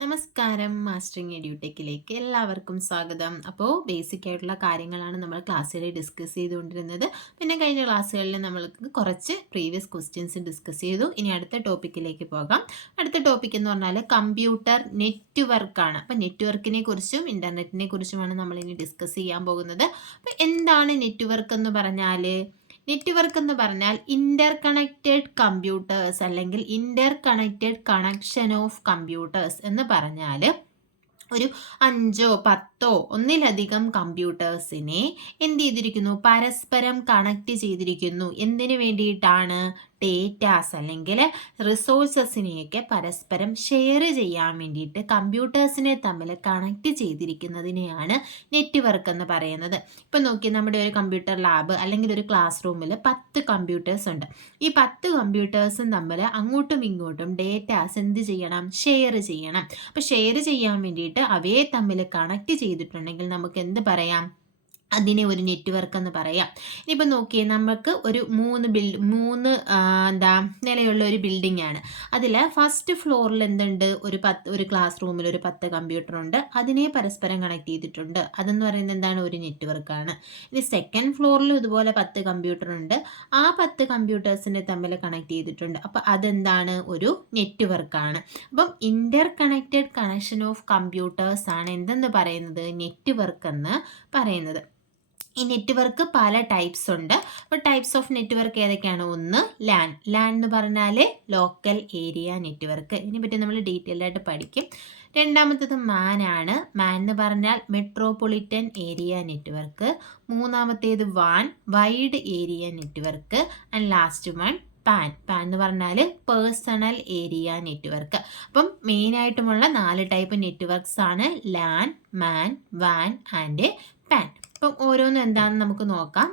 നമസ്കാരം. മാസ്റ്ററിങ് എഡ്യൂടെക്കിലേക്ക് എല്ലാവർക്കും സ്വാഗതം. അപ്പോൾ ബേസിക് ആയിട്ടുള്ള കാര്യങ്ങളാണ് നമ്മൾ ക്ലാസ്സിൽ ഡിസ്കസ് ചെയ്തുകൊണ്ടിരുന്നത്. പിന്നെ കഴിഞ്ഞ ക്ലാസ്സുകളിൽ നമ്മൾക്ക് കുറച്ച് പ്രീവിയസ് ക്വസ്റ്റ്യൻസ് ഡിസ്കസ് ചെയ്തു. ഇനി അടുത്ത ടോപ്പിക്കിലേക്ക് പോകാം. അടുത്ത ടോപ്പിക് എന്ന് പറഞ്ഞാൽ കമ്പ്യൂട്ടർ നെറ്റ്വർക്കാണ്. അപ്പോൾ നെറ്റ്വർക്കിനെ കുറിച്ചും ഇൻ്റർനെറ്റിനെ കുറിച്ചുമാണ് നമ്മളിനി ഡിസ്കസ് ചെയ്യാൻ പോകുന്നത്. അപ്പോൾ എന്താണ് നെറ്റ്വർക്ക് എന്ന് പറഞ്ഞാൽ? നെറ്റ്വർക്ക് എന്ന് പറഞ്ഞാൽ ഇന്റർ കണക്റ്റഡ് കമ്പ്യൂട്ടേഴ്സ് അല്ലെങ്കിൽ Inter connected connection of computers എന്ന് പറഞ്ഞാൽ ഒരു 5ഓ 10ഓ ഒന്നിലധികം കമ്പ്യൂട്ടേഴ്സിനെ എന്ത് ചെയ്തിരിക്കുന്നു? പരസ്പരം കണക്ട് ചെയ്തിരിക്കുന്നു. എന്തിനു വേണ്ടിയിട്ടാണ്? ഡേറ്റാസ് അല്ലെങ്കിൽ റിസോഴ്സസിനെയൊക്കെ പരസ്പരം ഷെയർ ചെയ്യാൻ വേണ്ടിയിട്ട് കമ്പ്യൂട്ടേഴ്സിനെ തമ്മിൽ കണക്ട് ചെയ്തിരിക്കുന്നതിനെയാണ് നെറ്റ്വർക്ക് എന്ന് പറയുന്നത്. ഇപ്പം നോക്കി, നമ്മുടെ ഒരു കമ്പ്യൂട്ടർ ലാബ് അല്ലെങ്കിൽ ഒരു ക്ലാസ് റൂമിൽ 10 കമ്പ്യൂട്ടേഴ്സ് ഉണ്ട്. ഈ 10 കമ്പ്യൂട്ടേഴ്സും തമ്മിൽ അങ്ങോട്ടും ഇങ്ങോട്ടും ഡേറ്റാസ് എന്ത് ചെയ്യണം? ഷെയർ ചെയ്യണം. അപ്പോൾ ഷെയർ ചെയ്യാൻ വേണ്ടിയിട്ട് അവയെ തമ്മിൽ കണക്ട് ചെയ്തിട്ടുണ്ടെങ്കിൽ നമുക്ക് എന്ത് പറയാം? അതിനെ ഒരു നെറ്റ്വർക്ക് എന്ന് പറയാം. ഇനിയിപ്പോൾ നോക്കിയേ, നമുക്ക് ഒരു മൂന്ന് നിലയുള്ള ഒരു ബിൽഡിംഗ് ആണ്. അതിൽ ഫസ്റ്റ് ഫ്ലോറിൽ എന്തുണ്ട്? ഒരു ക്ലാസ് റൂമിൽ ഒരു 10 കമ്പ്യൂട്ടർ ഉണ്ട്. അതിനെ പരസ്പരം കണക്ട് ചെയ്തിട്ടുണ്ട്. അതെന്ന് പറയുന്നത് എന്താണ്? ഒരു നെറ്റ്വർക്കാണ്. ഇനി സെക്കൻഡ് ഫ്ലോറിലും ഇതുപോലെ 10 കമ്പ്യൂട്ടർ ഉണ്ട്. ആ 10 കമ്പ്യൂട്ടേഴ്സിനെ തമ്മിൽ കണക്ട് ചെയ്തിട്ടുണ്ട്. അപ്പോൾ അതെന്താണ്? ഒരു നെറ്റ്വർക്കാണ്. അപ്പം Inter connected connection of computers ആണ് എന്തെന്ന് പറയുന്നത്? നെറ്റ്വർക്ക് എന്ന് പറയുന്നത്. ഈ നെറ്റ്വർക്ക് പല ടൈപ്സ് ഉണ്ട്. അപ്പോൾ ടൈപ്സ് ഓഫ് നെറ്റ്വർക്ക് ഏതൊക്കെയാണ്? ഒന്ന് ലാൻ. ലാൻ എന്ന് പറഞ്ഞാൽ ലോക്കൽ ഏരിയ നെറ്റ്വർക്ക്. ഇതിനെപ്പറ്റി നമ്മൾ ഡീറ്റെയിൽഡ് ആയിട്ട് പഠിക്കും. രണ്ടാമത്തേത് മാൻ ആണ്. മാൻ എന്ന് പറഞ്ഞാൽ മെട്രോപൊളിറ്റൻ ഏരിയ നെറ്റ്വർക്ക്. മൂന്നാമത്തേത് വാൻ, wide area network. And last one PAN. PAN എന്ന് പറഞ്ഞാൽ പേഴ്സണൽ ഏരിയ നെറ്റ്വർക്ക്. അപ്പം മെയിനായിട്ടുമുള്ള 4 ടൈപ്പ് നെറ്റ്വർക്ക്സ് ആണ് ലാൻ, മാൻ, വാൻ ആൻഡ് പാൻ. അപ്പം ഓരോന്നും എന്താണെന്ന് നമുക്ക് നോക്കാം.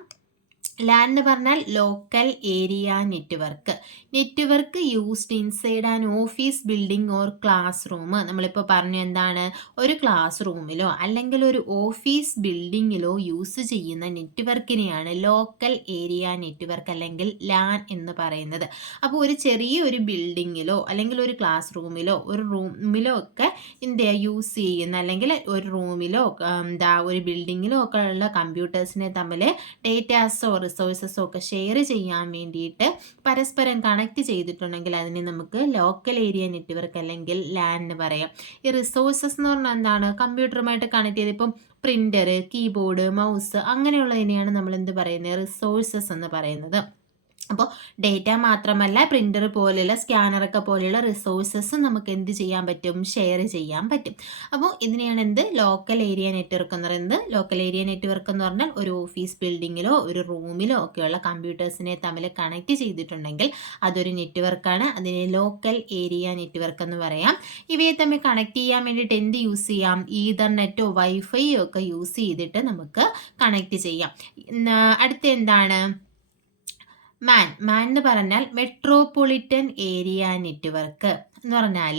ലാൻ എന്ന് പറഞ്ഞാൽ local area network. Network used inside an office building or class room. നമ്മളിപ്പോൾ പറഞ്ഞു എന്താണ്? ഒരു ക്ലാസ് റൂമിലോ അല്ലെങ്കിൽ ഒരു ഓഫീസ് ബിൽഡിങ്ങിലോ യൂസ് ചെയ്യുന്ന നെറ്റ്വർക്കിനെയാണ് ലോക്കൽ ഏരിയ നെറ്റ്വർക്ക് അല്ലെങ്കിൽ ലാൻ എന്ന് പറയുന്നത്. അപ്പോൾ ഒരു ചെറിയൊരു ബിൽഡിങ്ങിലോ അല്ലെങ്കിൽ ഒരു ക്ലാസ് റൂമിലോ ഒരു റൂമിലോ ഒക്കെ യൂസ് ചെയ്യുന്ന അല്ലെങ്കിൽ ഒരു റൂമിലോ ഒരു ബിൽഡിങ്ങിലോ ഒക്കെ ഉള്ള കമ്പ്യൂട്ടേഴ്സിനെ തമ്മിൽ ഡേറ്റാസോ റിസോഴ്സസോ ഒക്കെ ഷെയർ ചെയ്യാൻ വേണ്ടിയിട്ട് പരസ്പരം കണക്ട് ചെയ്തിട്ടുണ്ടെങ്കിൽ അതിനെ നമുക്ക് ലോക്കൽ ഏരിയ നെറ്റ്വർക്ക് അല്ലെങ്കിൽ ലാൻ എന്ന് പറയാം. ഈ റിസോഴ്സസ് എന്ന് പറഞ്ഞാൽ എന്താണ്? കമ്പ്യൂട്ടറുമായിട്ട് കണക്ട് ചെയ്ത് ഇപ്പം പ്രിൻ്റർ, കീബോർഡ്, മൗസ് അങ്ങനെയുള്ളതിനെയാണ് നമ്മൾ എന്ത് പറയുന്നത്? റിസോഴ്സസ് എന്ന് പറയുന്നത്. അപ്പോൾ ഡേറ്റ മാത്രമല്ല, പ്രിൻ്റർ പോലെയുള്ള സ്കാനറൊക്കെ പോലെയുള്ള റിസോഴ്സസ് നമുക്ക് എന്ത് ചെയ്യാൻ പറ്റും? ഷെയർ ചെയ്യാൻ പറ്റും. അപ്പോൾ ഇതിനെയാണ് എന്ത്? ലോക്കൽ ഏരിയ നെറ്റ്വർക്ക് എന്ന് പറയുന്നത്. ലോക്കൽ ഏരിയ നെറ്റ്വർക്ക് എന്ന് പറഞ്ഞാൽ ഒരു ഓഫീസ് ബിൽഡിങ്ങിലോ ഒരു റൂമിലോ ഒക്കെയുള്ള കമ്പ്യൂട്ടേഴ്സിനെ തമ്മിൽ കണക്ട് ചെയ്തിട്ടുണ്ടെങ്കിൽ അതൊരു നെറ്റ്വർക്കാണ്. അതിനെ ലോക്കൽ ഏരിയ നെറ്റ്വർക്ക് എന്ന് പറയാം. ഇവയെ തമ്മിൽ കണക്ട് ചെയ്യാൻ വേണ്ടിയിട്ട് എന്ത് യൂസ് ചെയ്യാം? ഈതർനെറ്റോ വൈഫൈയോ ഒക്കെ യൂസ് ചെയ്തിട്ട് നമുക്ക് കണക്ട് ചെയ്യാം. അടുത്ത എന്താണ്? മാൻ. മാൻ എന്ന് പറഞ്ഞാൽ മെട്രോപൊളിറ്റൻ ഏരിയ നെറ്റ്വർക്ക് എന്ന് പറഞ്ഞാൽ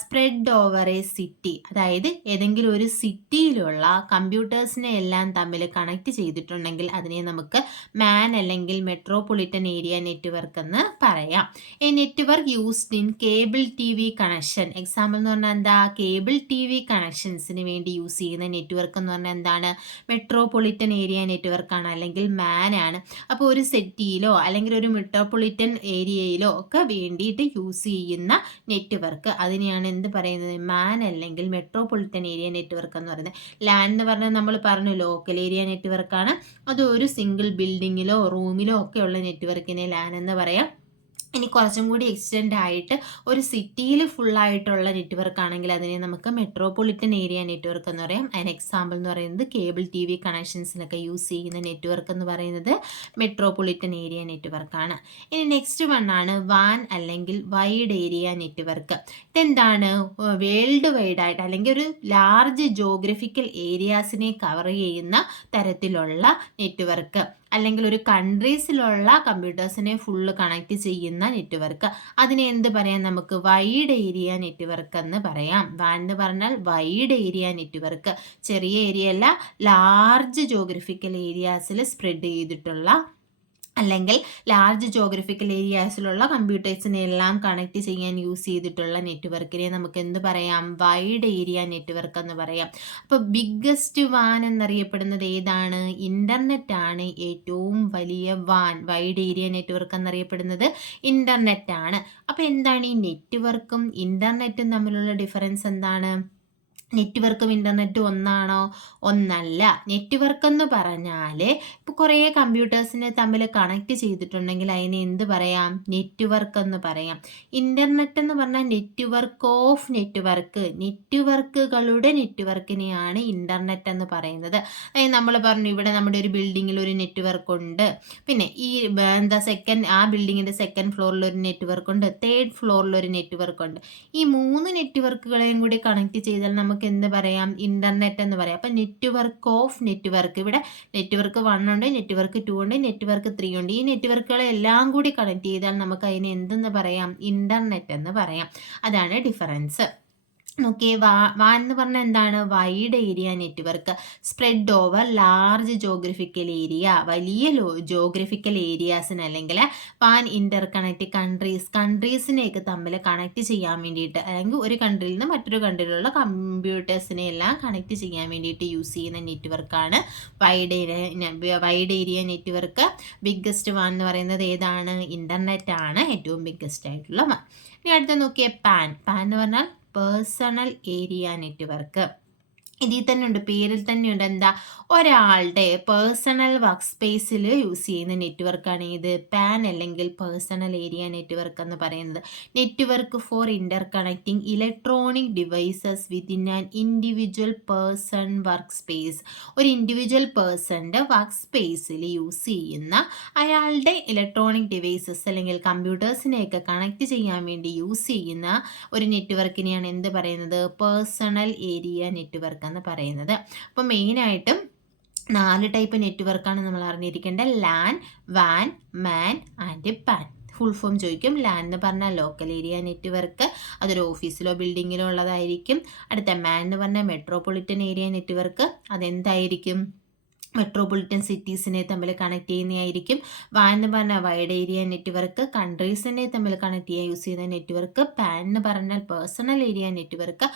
സ്പ്രെഡ് ഓവർ എ സിറ്റി. അതായത് ഏതെങ്കിലും ഒരു സിറ്റിയിലുള്ള കമ്പ്യൂട്ടേഴ്സിനെ എല്ലാം തമ്മിൽ കണക്ട് ചെയ്തിട്ടുണ്ടെങ്കിൽ അതിനെ നമുക്ക് മാൻ അല്ലെങ്കിൽ മെട്രോപൊളിറ്റൻ ഏരിയ നെറ്റ്വർക്ക് എന്ന് പറയാം. A network used in cable T V connection. Example എന്ന് പറഞ്ഞാൽ എന്താ? കേബിൾ ടി വി കണക്ഷൻസിന് വേണ്ടി യൂസ് ചെയ്യുന്ന നെറ്റ്വർക്ക് എന്ന് പറഞ്ഞാൽ എന്താണ്? മെട്രോപൊളിറ്റൻ ഏരിയ നെറ്റ്വർക്കാണ് അല്ലെങ്കിൽ മാൻ ആണ്. അപ്പോൾ ഒരു സിറ്റിയിലോ അല്ലെങ്കിൽ ഒരു മെട്രോപൊളിറ്റൻ ഏരിയയിലോ ഒക്കെ വേണ്ടിയിട്ട് യൂസ് ചെയ്യുന്ന നെറ്റ്വർക്ക് അതിനെയാണ് എന്ത് പറയുന്നത്? മാൻ അല്ലെങ്കിൽ മെട്രോപൊളിറ്റൻ ഏരിയ നെറ്റ്വർക്ക് എന്ന് പറയുന്നത്. ലാൻ എന്ന് പറഞ്ഞാൽ നമ്മൾ പറഞ്ഞു ലോക്കൽ ഏരിയ നെറ്റ്വർക്കാണ്. അത് ഒരു സിംഗിൾ ബിൽഡിങ്ങിലോ റൂമിലോ ഒക്കെ ഉള്ള നെറ്റ്വർക്കിനെ ലാൻ എന്ന് പറയാം. ഇനി കുറച്ചും കൂടി എക്സ്റ്റെൻഡ് ആയിട്ട് ഒരു സിറ്റിയിൽ ഫുള്ളായിട്ടുള്ള നെറ്റ്വർക്ക് ആണെങ്കിൽ അതിനെ നമുക്ക് മെട്രോപൊളിറ്റൻ ഏരിയ നെറ്റ്വർക്ക് എന്ന് പറയാം. അതിന് എക്സാമ്പിൾ എന്ന് പറയുന്നത് കേബിൾ ടി വി കണക്ഷൻസിനൊക്കെ യൂസ് ചെയ്യുന്ന നെറ്റ്വർക്ക് എന്ന് പറയുന്നത് മെട്രോപൊളിറ്റൻ ഏരിയ നെറ്റ്വർക്കാണ്. ഇനി നെക്സ്റ്റ് വൺ ആണ് വാൻ അല്ലെങ്കിൽ വൈഡ് ഏരിയ നെറ്റ്വർക്ക്. ഇതെന്താണ്? വേൾഡ് വൈഡ് ആയിട്ട് അല്ലെങ്കിൽ ഒരു ലാർജ് ജോഗ്രഫിക്കൽ ഏരിയാസിനെ കവർ ചെയ്യുന്ന തരത്തിലുള്ള നെറ്റ്വർക്ക് അല്ലെങ്കിൽ ഒരു കൺട്രീസിലുള്ള കമ്പ്യൂട്ടേഴ്സിനെ ഫുള്ള് കണക്ട് ചെയ്യുന്ന നെറ്റ്വർക്ക് അതിനെ എന്ത് പറയാം? നമുക്ക് വൈഡ് ഏരിയ നെറ്റ്വർക്ക് എന്ന് പറയാം. വാൻ എന്ന് പറഞ്ഞാൽ വൈഡ് ഏരിയ നെറ്റ്വർക്ക്. ചെറിയ ഏരിയ അല്ല, ലാർജ് ജോഗ്രഫിക്കൽ ഏരിയാസിൽ സ്പ്രെഡ് ചെയ്തിട്ടുള്ള അല്ലെങ്കിൽ ലാർജ് ജോഗ്രഫിക്കൽ ഏരിയാസിലുള്ള കമ്പ്യൂട്ടേഴ്സിനെ എല്ലാം കണക്ട് ചെയ്യാൻ യൂസ് ചെയ്തിട്ടുള്ള നെറ്റ്വർക്കിനെ നമുക്ക് എന്ത് പറയാം? വൈഡ് ഏരിയ നെറ്റ്വർക്ക് എന്ന് പറയാം. അപ്പോൾ ബിഗ്ഗസ്റ്റ് വാൻ എന്നറിയപ്പെടുന്നത് ഏതാണ്? ഇൻ്റർനെറ്റ് ആണ് ഏറ്റവും വലിയ വാൻ. വൈഡ് ഏരിയ നെറ്റ്വർക്ക് എന്നറിയപ്പെടുന്നത് ഇൻ്റർനെറ്റ് ആണ്. അപ്പോൾ എന്താണ് ഈ നെറ്റ്വർക്കും ഇൻ്റർനെറ്റും തമ്മിലുള്ള ഡിഫറൻസ് എന്താണ്? നെറ്റ്വർക്കും ഇൻ്റർനെറ്റും ഒന്നാണോ? ഒന്നല്ല. നെറ്റ്വർക്ക് എന്ന് പറഞ്ഞാൽ ഇപ്പോൾ കുറേ കമ്പ്യൂട്ടേഴ്സിനെ തമ്മിൽ കണക്ട് ചെയ്തിട്ടുണ്ടെങ്കിൽ അതിനെ എന്ത് പറയാം? നെറ്റ്വർക്ക് എന്ന് പറയാം. ഇൻ്റർനെറ്റ് എന്ന് പറഞ്ഞാൽ നെറ്റ്വർക്ക് ഓഫ് നെറ്റ്വർക്ക്, നെറ്റ്വർക്കുകളുടെ നെറ്റ്വർക്കിനെയാണ് ഇൻ്റർനെറ്റ് എന്ന് പറയുന്നത്. അതായത് നമ്മൾ പറഞ്ഞു ഇവിടെ നമ്മുടെ ഒരു ബിൽഡിങ്ങിൽ ഒരു നെറ്റ്വർക്ക് ഉണ്ട്, പിന്നെ ഈ ആ ബിൽഡിങ്ങിൻ്റെ സെക്കൻഡ് ഫ്ലോറിൽ ഒരു നെറ്റ്വർക്ക് ഉണ്ട്, തേർഡ് ഫ്ലോറിൽ ഒരു നെറ്റ്വർക്ക് ഉണ്ട്. ഈ 3 നെറ്റ്വർക്കുകളെയും കൂടി കണക്ട് ചെയ്താൽ നമുക്ക് എന്ത് പറയാം? ഇൻ്റർനെറ്റ് എന്ന് പറയാം. അപ്പം നെറ്റ്വർക്ക് ഓഫ് നെറ്റ്വർക്ക്, ഇവിടെ നെറ്റ്വർക്ക് 1 ഉണ്ട്, നെറ്റ്വർക്ക് 2 ഉണ്ട്, നെറ്റ്വർക്ക് 3 ഉണ്ട്. ഈ നെറ്റ്വർക്കുകളെ എല്ലാം കൂടി കണക്ട് ചെയ്താൽ നമുക്ക് അതിനെ എന്തെന്ന് പറയാം? ഇൻ്റർനെറ്റ് എന്ന് പറയാം. അതാണ് ഡിഫറൻസ്. നോക്കിയേ, വാൻ എന്ന് പറഞ്ഞാൽ എന്താണ്? Wide area network, spread over large geographical area. വലിയ ജോഗ്രഫിക്കൽ ഏരിയാസിന് അല്ലെങ്കിൽ പാൻ ഇന്റർ കണക്ട് കൺട്രീസിനെയൊക്കെ തമ്മിൽ കണക്ട് ചെയ്യാൻ വേണ്ടിയിട്ട്, അല്ലെങ്കിൽ ഒരു കൺട്രിയിൽ നിന്ന് മറ്റൊരു കൺട്രിയിലുള്ള കമ്പ്യൂട്ടേഴ്സിനെ എല്ലാം കണക്ട് ചെയ്യാൻ വേണ്ടിയിട്ട് യൂസ് ചെയ്യുന്ന നെറ്റ്വർക്കാണ് wide area network. Biggest van എന്ന് പറയുന്നത് ഏതാണ്? ഇൻ്റർനെറ്റ് ആണ് ഏറ്റവും ബിഗ്ഗസ്റ്റ് ആയിട്ടുള്ള വാൻ. ഇനി അടുത്ത നോക്കിയേ, പാൻ എന്ന് പറഞ്ഞാൽ പേഴ്സണൽ ഏരിയ നെറ്റ്വർക്ക്. ഇതിൽ തന്നെ ഉണ്ട്, പേരിൽ തന്നെയുണ്ട് എന്താ? ഒരാളുടെ പേഴ്സണൽ വർക്ക് സ്പേസിൽ യൂസ് ചെയ്യുന്ന നെറ്റ്വർക്കാണ് ഇത് പാൻ അല്ലെങ്കിൽ പേഴ്സണൽ ഏരിയ നെറ്റ്വർക്ക് എന്ന് പറയുന്നത്. Network for inter connecting electronic devices within an individual person work space. ഒരു ഇൻഡിവിജ്വൽ പേഴ്സൻ്റെ വർക്ക് സ്പേസിൽ യൂസ് ചെയ്യുന്ന അയാളുടെ ഇലക്ട്രോണിക് ഡിവൈസസ് അല്ലെങ്കിൽ കമ്പ്യൂട്ടേഴ്സിനെയൊക്കെ കണക്ട് ചെയ്യാൻ വേണ്ടി യൂസ് ചെയ്യുന്ന ഒരു നെറ്റ്വർക്കിനെയാണ് എന്ത് പറയുന്നത്? പേഴ്സണൽ ഏരിയ നെറ്റ്വർക്ക് എന്ന് പറയുന്നത്. അപ്പോൾ മെയിനായിട്ടും 4 ടൈപ്പ് നെറ്റ്വർക്കാണ് നമ്മൾ അറിഞ്ഞിരിക്കേണ്ടത്: ലാൻ, വാൻ, MAN and PAN. Full form ചോദിക്കും. ലാൻ എന്ന് പറഞ്ഞാൽ ലോക്കൽ ഏരിയ നെറ്റ്വർക്ക്, അതൊരു ഓഫീസിലോ ബിൽഡിങ്ങിലോ ഉള്ളതായിരിക്കും. അടുത്ത മാൻ എന്ന് പറഞ്ഞാൽ മെട്രോപൊളിറ്റൻ ഏരിയ നെറ്റ്വർക്ക്, അതെന്തായിരിക്കും? മെട്രോപൊളിറ്റൻ സിറ്റീസിനെ തമ്മിൽ കണക്ട് ചെയ്യുന്നതായിരിക്കും. വാൻ എന്ന് പറഞ്ഞാൽ വൈഡ് ഏരിയ നെറ്റ്വർക്ക്, കൺട്രീസിനെ തമ്മിൽ കണക്ട് ചെയ്യാൻ യൂസ് ചെയ്യുന്ന നെറ്റ്വർക്ക്. പാൻ എന്ന് പറഞ്ഞാൽ പേഴ്സണൽ ഏരിയ നെറ്റ്വർക്ക്,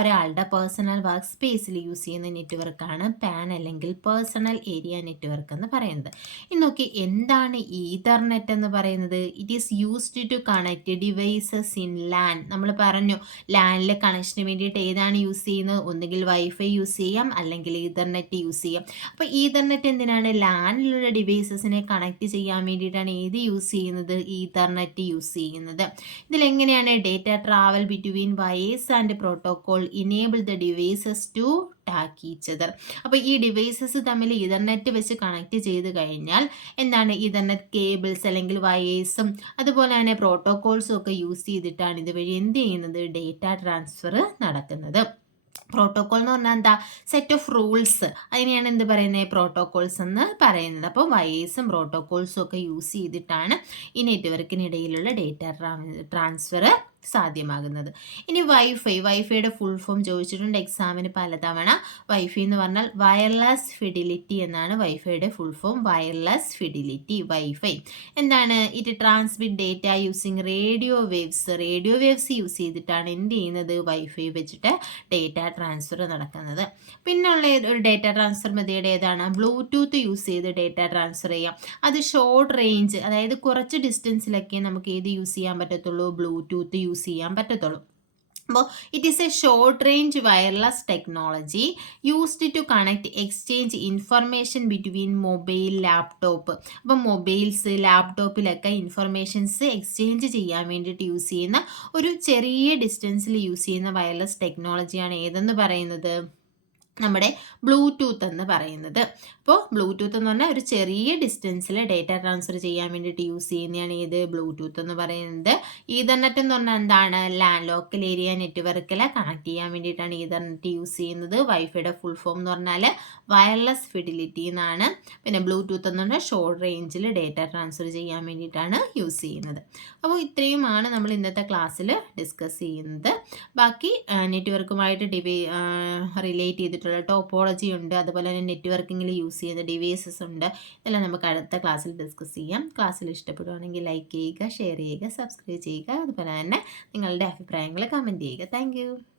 ഒരാളുടെ പേഴ്സണൽ വർക്ക് സ്പേസിൽ യൂസ് ചെയ്യുന്ന നെറ്റ്വർക്കാണ് പാൻ അല്ലെങ്കിൽ പേഴ്സണൽ ഏരിയ നെറ്റ്വർക്ക് എന്ന് പറയുന്നത്. ഇനി നോക്കി, എന്താണ് ഈതർനെറ്റ് എന്ന് പറയുന്നത്? It is used to connect devices in LAN. നമ്മൾ പറഞ്ഞു ലാനിലെ കണക്ഷന് വേണ്ടിയിട്ട് ഏതാണ് യൂസ് ചെയ്യുന്നത്? ഒന്നുകിൽ വൈഫൈ യൂസ് ചെയ്യാം, അല്ലെങ്കിൽ ഈതർനെറ്റ് യൂസ് ചെയ്യാം. അപ്പോൾ ഈതർനെറ്റ് എന്തിനാണ്? ലാനിലുള്ള ഡിവൈസസിനെ കണക്ട് ചെയ്യാൻ വേണ്ടിയിട്ടാണ് ഏത് യൂസ് ചെയ്യുന്നത്? ഈതർനെറ്റ് യൂസ് ചെയ്യുന്നത്. ഇതിലെങ്ങനെയാണ് data travel between wires and protocol enable the devices to talk each other. അപ്പോൾ ഈ ഡിവൈസസ് തമ്മിൽ ഈതർനെറ്റ് വെച്ച് കണക്ട് ചെയ്ത് കഴിഞ്ഞാൽ എന്താണ്? ഈതർനെറ്റ് കേബിൾസ് അല്ലെങ്കിൽ വയേഴ്സും അതുപോലെ തന്നെ പ്രോട്ടോകോൾസും ഒക്കെ യൂസ് ചെയ്തിട്ടാണ് ഇതുവഴി എന്ത് ചെയ്യുന്നത്? ഡേറ്റ ട്രാൻസ്ഫർ നടക്കുന്നത്. പ്രോട്ടോകോൾ എന്ന് പറഞ്ഞാൽ എന്താ? സെറ്റ് ഓഫ് റൂൾസ്, അതിനെയാണ് എന്ത് പറയുന്നത്? പ്രോട്ടോകോൾസ് എന്ന് പറയുന്നത്. അപ്പോൾ വയേഴ്സും പ്രോട്ടോകോൾസും ഒക്കെ യൂസ് ചെയ്തിട്ടാണ് ഈ നെറ്റ്വർക്കിനിടയിലുള്ള ഡേറ്റ ട്രാൻസ്ഫർ സാധ്യമാകുന്നത്. ഇനി വൈഫൈയുടെ ഫുൾ ഫോം ചോദിച്ചിട്ടുണ്ട് എക്സാമിന് പലതവണ. വൈഫൈ എന്ന് പറഞ്ഞാൽ വയർലെസ് ഫിഡിലിറ്റി എന്നാണ് വൈഫൈയുടെ full form. Wireless fidelity wifi എന്താണ്? It transmit data using radio waves use ചെയ്തിട്ടാണ് എന്ത് ചെയ്യുന്നത്? വൈഫൈ വെച്ചിട്ട് ഡേറ്റ ട്രാൻസ്ഫർ നടക്കുന്നത്. പിന്നുള്ള ഒരു ഡേറ്റ ട്രാൻസ്ഫർ മെത്തേഡ് ഏതാണ്? ബ്ലൂടൂത്ത് യൂസ് ചെയ്ത് ഡേറ്റ ട്രാൻസ്ഫർ ചെയ്യാം. അത് ഷോർട്ട് റേഞ്ച്, അതായത് കുറച്ച് ഡിസ്റ്റൻസിലൊക്കെ നമുക്ക് ഏത് യൂസ് ചെയ്യാൻ പറ്റത്തുള്ളൂ? ബ്ലൂടൂത്ത് യൂസ് ചെയ്യാൻ പറ്റത്തുള്ളൂ. അപ്പോൾ it is a short range wireless technology used to connect exchange information between mobile, laptop. അപ്പം ലാപ്ടോപ്പിലൊക്കെ ഇൻഫർമേഷൻസ് എക്സ്ചേഞ്ച് ചെയ്യാൻ വേണ്ടിയിട്ട് യൂസ് ചെയ്യുന്ന ഒരു ചെറിയ ഡിസ്റ്റൻസിൽ യൂസ് ചെയ്യുന്ന വയർലെസ് ടെക്നോളജിയാണ് ഏതെന്ന് പറയുന്നത്? നമ്മുടെ ബ്ലൂടൂത്ത് എന്ന് പറയുന്നത്. അപ്പോൾ ബ്ലൂടൂത്ത് എന്ന് പറഞ്ഞാൽ ഒരു ചെറിയ ഡിസ്റ്റൻസിൽ ഡേറ്റ ട്രാൻസ്ഫർ ചെയ്യാൻ വേണ്ടിയിട്ട് യൂസ് ചെയ്യുന്നതാണ് ഏത്? ബ്ലൂടൂത്ത് എന്ന് പറയുന്നത്. ഈതർനെറ്റ് എന്ന് പറഞ്ഞാൽ എന്താണ്? ലോക്കൽ ഏരിയ നെറ്റ്വർക്കിൽ കണക്ട് ചെയ്യാൻ വേണ്ടിയിട്ടാണ് ഈതർനെറ്റ് യൂസ് ചെയ്യുന്നത്. വൈഫൈയുടെ ഫുൾ ഫോം എന്ന് പറഞ്ഞാൽ വയർലെസ് ഫിഡിലിറ്റി എന്നാണ്. പിന്നെ ബ്ലൂടൂത്ത് എന്ന് പറഞ്ഞാൽ ഷോർട്ട് റേഞ്ചിൽ ഡേറ്റ ട്രാൻസ്ഫർ ചെയ്യാൻ വേണ്ടിയിട്ടാണ് യൂസ് ചെയ്യുന്നത്. അപ്പോൾ ഇത്രയുമാണ് നമ്മൾ ഇന്നത്തെ ക്ലാസ്സിൽ ഡിസ്കസ് ചെയ്യുന്നത്. ബാക്കി നെറ്റ്വർക്കുമായിട്ട് റിലേറ്റ് ചെയ്തിട്ടുള്ള ടോപ്പോളജി ഉണ്ട്, അതുപോലെ തന്നെ നെറ്റ്വർക്കിങ്ങിൽ യൂസ് യൂസ് ചെയ്യുന്ന ഡിവൈസസ് ഉണ്ട്. ഇതെല്ലാം നമുക്ക് അടുത്ത ക്ലാസ്സിൽ ഡിസ്കസ് ചെയ്യാം. ക്ലാസ്സിൽ ഇഷ്ടപ്പെടുവാണെങ്കിൽ ലൈക്ക് ചെയ്യുക, ഷെയർ ചെയ്യുക, സബ്സ്ക്രൈബ് ചെയ്യുക. അതുപോലെ തന്നെ നിങ്ങളുടെ അഭിപ്രായങ്ങൾ കമൻറ്റ് ചെയ്യുക. താങ്ക്